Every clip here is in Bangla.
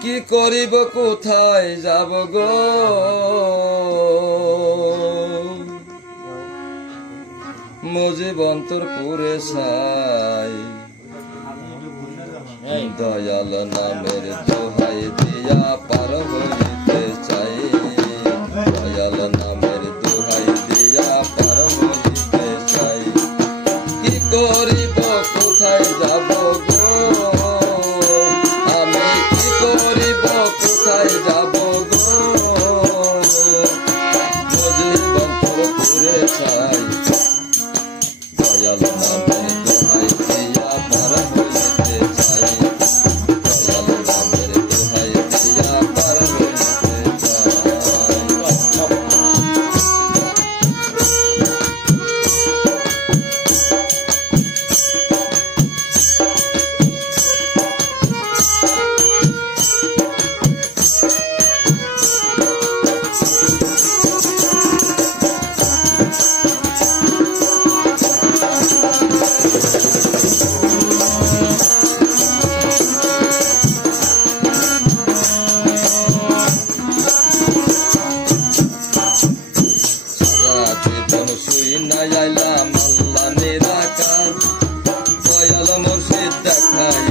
কি করিব কোথায় যাব গো? মো জীবন তোর পুরে সাই দয়াল নামের দোহাই দিয়া পার হই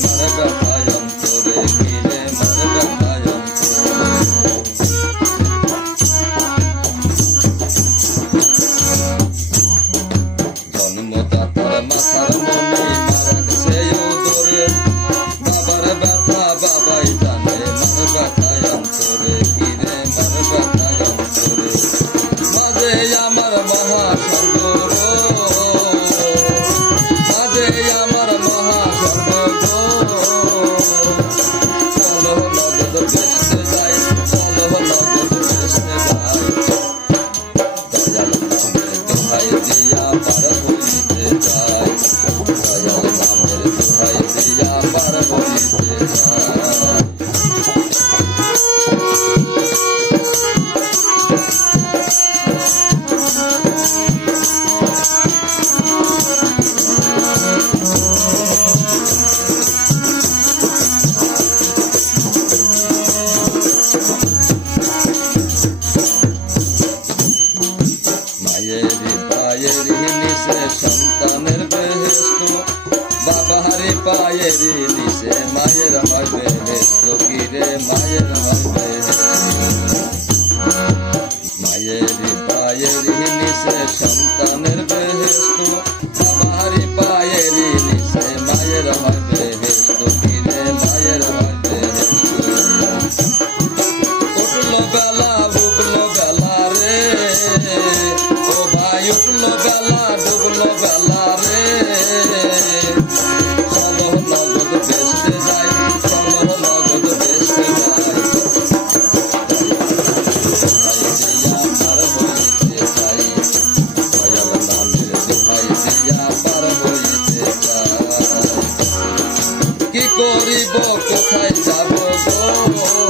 Amen. Amen. the best. সন্তানের বেহেস্ত বাবা হারে পায়ে রে দিছে মায়ের আমার বেহেস্ত কিরে মায়ের আমার বেহেস্ত মায়ের পায়ে নিছে সন্তানের বেহেস্ত বাবা হারে পায়ে মায়ের আমার বেহেস্ত কিরে মায়ের আমার বেহেস্ত উঠল বেলা উঠল বেলা রে। ও ভাই, উঠল বেলা। হলো গালা রে। চলো নগদ বেসতে যাই চলো নগদ বেসতে যাই কি করিব, কোথায় যাব গো?